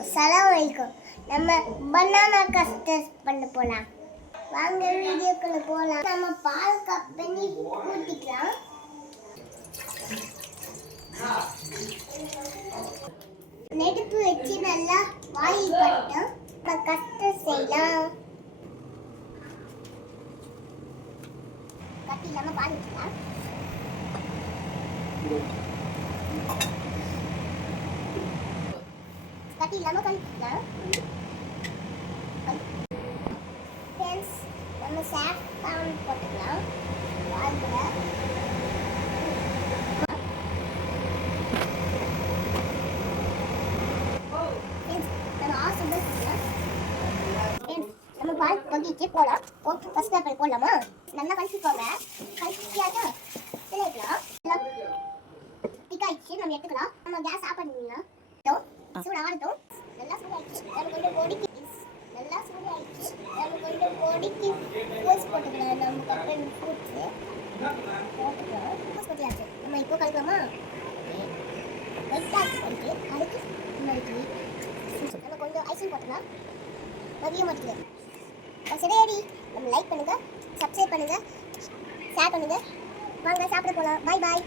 அஸ்ஸலாமு அலைக்கும். நம்ம பனானா கஸ்டர்ட் பண்ண போலாம். வாங்க வீடியோக்குள்ள போலாம். நம்ம பால் கப் பண்ணி ஊத்திக்கலாம். நெருப்பு வச்சு நல்லா வாயில் பட்டோம். நம்ம கஸ்டர்ட் செய்யலாம். கட்டி இல்லாம பால் ஊற்றலாம். கட்டி இல்லாம கழிக்கலாம். ஃப்ரெண்ட்ஸ், நம்ம சாஃப்ரான் போட்டுக்கலாம். பால்ல நம்ம பால் பகிச்சு போலாம். போட்டு ஃபர்ஸ்ட் பேப்பர் போடலாமா? நல்லா கழிச்சுக்கோங்க. கழிச்சியாச்சா சிலைக்கலாம். திக்காயிடுச்சு, நம்ம எடுத்துக்கலாம். நம்ம கேஸ் ஆஃப் பண்ணிடலாம். சூடு ஆகட்டும். நல்லா சூடாயிடுச்சு. நம்ம கொஞ்சம் பொடிக்கு நல்லா சூடாயிடுச்சு. நம்ம கொஞ்சம் பொடிக்கு கோஸ் போட்டுக்கலாம். நம்ம கப்பன் ஃப்ரூட்ஸு போட்டுக்கலாம். கோஸ் போட்டியாச்சு. நம்ம இப்போ கலக்கலாமா? வெயிட்டாச்சு பொடிக்கு. அதுக்கு முன்னாடி நம்ம கொஞ்சம் ஐசிங் போட்டுக்கலாம். மதியம் மாட்டிக்கலாம். சரி, நம்ம லைக் பண்ணுங்க, சப்ஸ்கிரைப் பண்ணுங்க, ஷேர் பண்ணுங்க. வாங்க சாப்பிட போகலாம். பாய் பாய்.